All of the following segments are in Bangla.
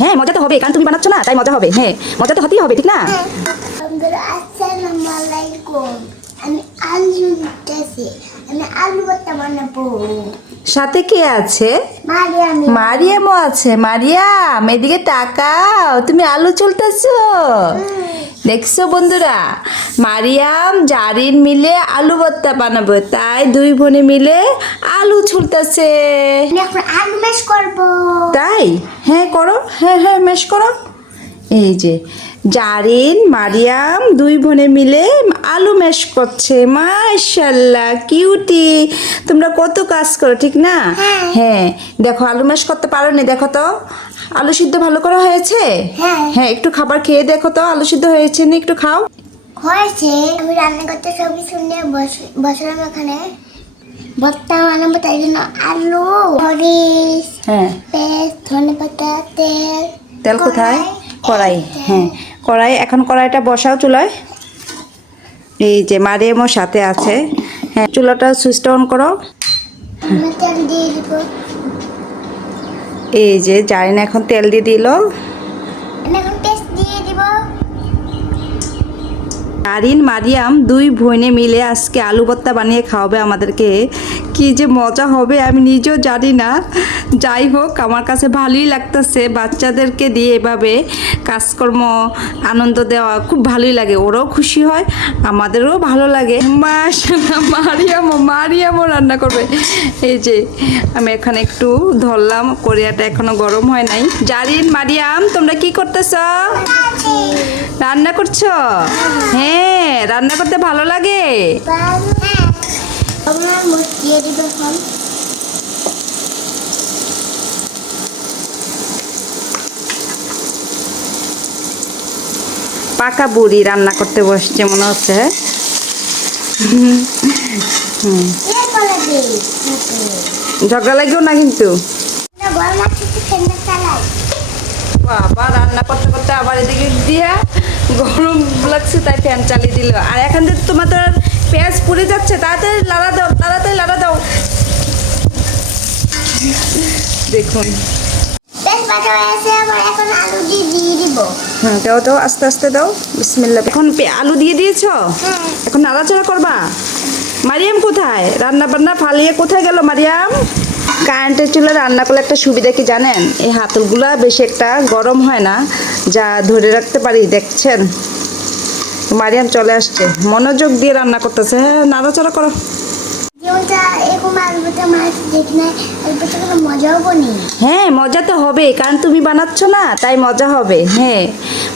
হ্যাঁ মজা তো হবে, কারণ তুমি বানাচ্ছ না তাই মজা হবে। হ্যাঁ মজা তো হতেই হবে, ঠিক না? আসসালামু আলাইকুম। আমি আলু নিতেছি, আমি আলু ভর্তা বানাবো। সাথে কে আছে? মারিয়াম। মারিয়ামও আছে। মারিয়াম এদিকে তাকাও, তুমি আলু চলতেছো দেখছো বন্ধুরা? মারিয়াম জারিন মিলে আলু ভর্তা বানাবো, তাই দুই বোনে মিলে আলু ছুলতেছে। আমি এখন আলু ম্যাশ করবো। তাই? হ্যাঁ করো, হ্যাঁ হ্যাঁ ম্যাশ করো। এই যে জারিন মারিয়াম দুই বোনে মিলে আলু ম্যাশ করছে। মাশাআল্লাহ কিউটি, তোমরা কত কাজ করো, ঠিক না? হ্যাঁ দেখো আলু ম্যাশ করতে পারো না, দেখো তো আলু সিদ্ধ ভালো করা হয়েছে? হ্যাঁ। হ্যাঁ একটু খাবার খেয়ে দেখো তো আলু সিদ্ধ হয়েছে না, একটু খাও। হয়েছে। আমি রান্না করতে সব কিছু নিয়ে বসলাম এখানে। ভর্তা বানাবো, তাই জন্য আলু, মরিচ, হ্যাঁ পেঁয়াজ, ধনেপাতা, তেল। তেল কোথায়? কড়াই। হ্যাঁ কড়াই, এখন কড়াইটা বসাও চুলায়। এই যে মারিয়ামও সাথে আছে। হ্যাঁ চুলাটা সুইচটা অন করো। আমি তেল দিয়ে দিব। এই যে জারিন এখন তেল দিয়ে দিল। আমি এখন পেস্ট দিয়ে দিব। জারিন মারিয়াম দুই বোনে মিলে আজকে আলু ভর্তা বানিয়ে খাওয়াবে আমাদেরকে। কি যে মজা হবে আমি নিজেও জানি না। যাই হোক আমার কাছে ভালোই লাগতেছে, বাচ্চাদেরকে দিয়ে এভাবে কাজকর্ম আনন্দ দেওয়া খুব ভালোই লাগে, ওরাও খুশি হয় আমাদেরও ভালো লাগে। মাশাআল্লাহ মারিয়ামও রান্না করবে। এই যে আমি এখানে একটু ধরলাম, কোরিয়াটা এখনো গরম হয় নাই। জারিন মারিয়াম তোমরা কি করতেছ? রান্না করছো? হ্যাঁ রান্না করতে ভালো লাগে। আমার মরিচ দিয়ে দিব এখন। পাকা বুড়ি রান্না করতে বসছে মনে হচ্ছে। এরপরে দিই। ঝগড়া লাগেও না কিন্তু। না, গরম লাগছে তো ফ্যানটা চালাই। বাবা রান্না করতে করতে আবার এদিকে দিয়া গরম লাগছে তাই ফ্যান চালিয়ে দিল। আর এখান থেকে তোমার তো পেঁয়াজ পুড়ে যাচ্ছে, তাড়াতাড়ি লাড়া দাও, তাড়াতাড়ি লাড়া দাও। দেখুন বেশ বাটা হয়েছে, আবার এখন আলু দিয়ে দিব। হ্যাঁ দাও দাও আস্তে আস্তে দাও। বিসমিল্লাহ। এখন আলু দিয়ে দিয়েছো? হ্যাঁ। এখন নাড়াচাড়া করবা। মারিয়াম কোথায়? রান্না বান্না ফালিয়ে কোথায় গেল মারিয়াম? কারেন্টের চুলা রান্না করলে একটা সুবিধা কি জানেন? এই হাতলগুলা বেশি একটা গরম হয় না, যা ধরে রাখতে পারি। দেখছেন মারিয়াম চলে আসছে, মনোযোগ দিয়ে রান্না করতেছে। হ্যাঁ নাড়াচাড়া করো। যেমনটা এরকম আলু ভর্তা মাছ দেখি না, আলু ভর্তা কোনো মজাও বনি। হ্যাঁ মজা তো হবে, কারণ তুমি বানাচ্ছ না তাই মজা হবে। হ্যাঁ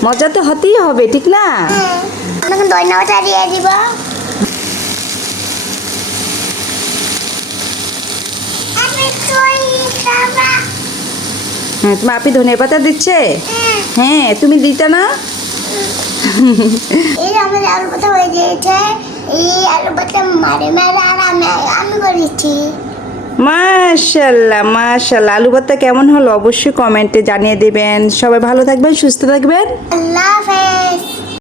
মজা তো হতেই হবে, ঠিক না? হ্যাঁ। আমি এখন ধন্যবাদ দিয়ে দিব। আমি তুই খাবা। হ্যাঁ তোমার আপনি ধনে পাতা দিচ্ছে? হ্যাঁ তুমি দিতে না? এই আমাদের আলু ভর্তা হয়ে গিয়েছে। এই আলু ভর্তা মারে মারে আর আমি করেছি। মাশাআল্লাহ মাশাআল্লাহ। আলু ভর্তা কেমন হলো অবশ্যই কমেন্টে জানিয়ে দিবেন। সবাই ভালো থাকবেন, সুস্থ থাকবেন। আল্লাহ হাফেজ।